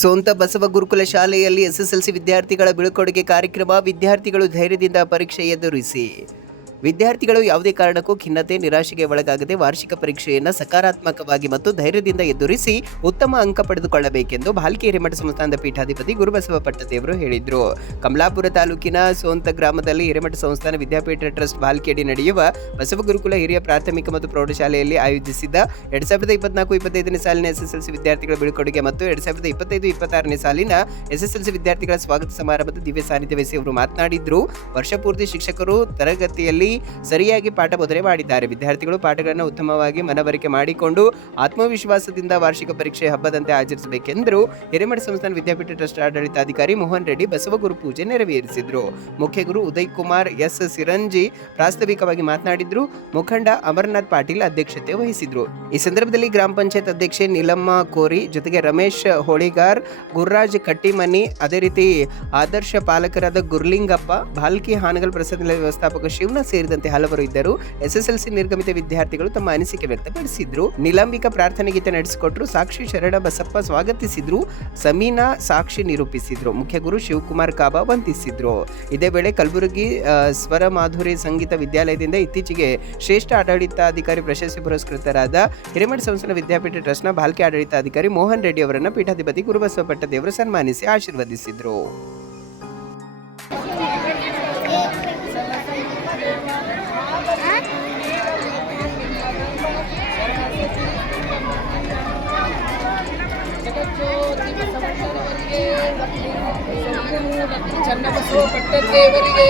ಸೋಂತ ಬಸವ ಗುರುಕುಲ ಶಾಲೆಯಲ್ಲಿ ಎಸ್ಎಸ್ಎಲ್ಸಿ ವಿದ್ಯಾರ್ಥಿಗಳ ಬೀಳ್ಕೊಡುಗೆ ಕಾರ್ಯಕ್ರಮ. ವಿದ್ಯಾರ್ಥಿಗಳು ಧೈರ್ಯದಿಂದ ಪರೀಕ್ಷೆ ಎದುರಿಸಿ. ವಿದ್ಯಾರ್ಥಿಗಳು ಯಾವುದೇ ಕಾರಣಕ್ಕೂ ಖಿನ್ನತೆ, ನಿರಾಶೆಗೆ ಒಳಗಾಗದೆ ವಾರ್ಷಿಕ ಪರೀಕ್ಷೆಯನ್ನು ಸಕಾರಾತ್ಮಕವಾಗಿ ಮತ್ತು ಧೈರ್ಯದಿಂದ ಎದುರಿಸಿ ಉತ್ತಮ ಅಂಕ ಪಡೆದುಕೊಳ್ಳಬೇಕೆಂದು ಭಾಲ್ಕಿ ಹಿರೇಮಠ ಸಂಸ್ಥಾನದ ಪೀಠಾಧಿಪತಿ ಗುರುಬಸವ ಪಟ್ಟದೇವರು ಹೇಳಿದರು. ಕಮಲಾಪುರ ತಾಲೂಕಿನ ಸೋಂತ ಗ್ರಾಮದಲ್ಲಿ ಹಿರೇಮಠ ಸಂಸ್ಥಾನ ವಿದ್ಯಾಪೀಠ ಟ್ರಸ್ಟ್ ಭಾಲ್ಕಿಯಡಿ ನಡೆಯುವ ಬಸವ ಗುರುಕುಲ ಹಿರಿಯ ಪ್ರಾಥಮಿಕ ಮತ್ತು ಪ್ರೌಢಶಾಲೆಯಲ್ಲಿ ಆಯೋಜಿಸಿದ್ದ 2024-25ನೇ ಸಾಲಿನ ಎಸ್ಎಸ್ಎಲ್ಸಿ ವಿದ್ಯಾರ್ಥಿಗಳ ಬೀಳ್ಕೊಡುಗೆ ಮತ್ತು 2025-26ನೇ ಸಾಲಿನ ಎಸ್ಎಸ್ಎಲ್ಸಿ ವಿದ್ಯಾರ್ಥಿಗಳ ಸ್ವಾಗತ ಸಮಾರಂಭದ ದಿವ್ಯ ಸಾನ್ನಿಧ್ಯ ವಹಿಸಿ ಅವರು ಮಾತನಾಡಿದರು. ವರ್ಷಪೂರ್ತಿ ಶಿಕ್ಷಕರು ತರಗತಿಯಲ್ಲಿ ಸರಿಯಾಗಿ ಪಾಠ ಬೋಧನೆ ಮಾಡಿದ್ದಾರೆ. ವಿದ್ಯಾರ್ಥಿಗಳು ಪಾಠಗಳನ್ನು ಉತ್ತಮವಾಗಿ ಮನವರಿಕೆ ಮಾಡಿಕೊಂಡು ಆತ್ಮವಿಶ್ವಾಸದಿಂದ ವಾರ್ಷಿಕ ಪರೀಕ್ಷೆ ಹಬ್ಬದಂತೆ ಆಚರಿಸಬೇಕೆಂದರು. ಹಿರೇಮಠ ಸಂಸ್ಥಾನ ವಿದ್ಯಾಪೀಠ ಟ್ರಸ್ಟ್ ಆಡಳಿತಾಧಿಕಾರಿ ಮೋಹನ್ ರೆಡ್ಡಿ ಬಸವಗುರು ಪೂಜೆ ನೆರವೇರಿಸಿದರು. ಮುಖ್ಯ ಗುರು ಉದಯ್ ಕುಮಾರ್ ಎಸ್ ಸಿರಂಜಿ ಪ್ರಾಸ್ತಾವಿಕವಾಗಿ ಮಾತನಾಡಿದ್ರು. ಮುಖಂಡ ಅಮರನಾಥ್ ಪಾಟೀಲ್ ಅಧ್ಯಕ್ಷತೆ ವಹಿಸಿದ್ರು. ಈ ಸಂದರ್ಭದಲ್ಲಿ ಗ್ರಾಮ ಪಂಚಾಯತ್ ಅಧ್ಯಕ್ಷೆ ನೀಲಮ್ಮ ಕೋರಿ ಜೊತೆಗೆ ರಮೇಶ್ ಹೋಳಿಗಾರ್, ಗುರ್ರಾಜ್ ಕಟ್ಟಿಮನಿ, ಅದೇ ರೀತಿ ಆದರ್ಶ ಪಾಲಕರಾದ ಗುರ್ಲಿಂಗಪ್ಪ, ಭಾಲ್ಕಿ ಹಾನಗಲ್ ಪ್ರಸಾದ ವ್ಯವಸ್ಥಾಪಕ ಶಿವನ ಸೇರಿದಂತೆ ಹಲವರು ಇದ್ದರು. ಎಸ್ಎಸ್ಎಲ್ಸಿ ನಿರ್ಗಮಿತ ವಿದ್ಯಾರ್ಥಿಗಳು ತಮ್ಮ ಅನಿಸಿಕೆ ವ್ಯಕ್ತಪಡಿಸಿದ್ರು. ನಿಲಂಬಿಕಾ ಪ್ರಾರ್ಥನೆ ಗೀತೆ ನಡೆಸಿಕೊಟ್ರು. ಸಾಕ್ಷಿ ಶರಣ ಬಸಪ್ಪ ಸ್ವಾಗತಿಸಿದ್ರು. ಸಮೀನಾ ಸಾಕ್ಷಿ ನಿರೂಪಿಸಿದ್ರು. ಮುಖ್ಯ ಗುರು ಶಿವಕುಮಾರ್ ಕಾಬಾ ವಂದಿಸಿದ್ರು. ಇದೇ ವೇಳೆ ಕಲಬುರಗಿ ಸ್ವರ ಮಾಧುರಿ ಸಂಗೀತ ವಿದ್ಯಾಲಯದಿಂದ ಇತ್ತೀಚೆಗೆ ಶ್ರೇಷ್ಠ ಆಡಳಿತಾಧಿಕಾರಿ ಪ್ರಶಸ್ತಿ ಪುರಸ್ಕೃತರಾದ ಹಿರೇಮಠ ಸಂಸ್ಥಾನ ವಿದ್ಯಾಪೀಠ ಟ್ರಸ್ಟ್ನ ಭಾಲ್ಕಿ ಆಡಳಿತಾಧಿಕಾರಿ ಮೋಹನ್ ರೆಡ್ಡಿ ಅವರನ್ನು ಪೀಠಾಧಿಪತಿ ಗುರುಬಸವ ಪಟ್ಟದೇವರು ಸನ್ಮಾನಿಸಿ ಆಶೀರ್ವದಿಸಿದ್ರು. ಚನ್ನಬಸವ ಪಟ್ಟದೇವರಿಗೆ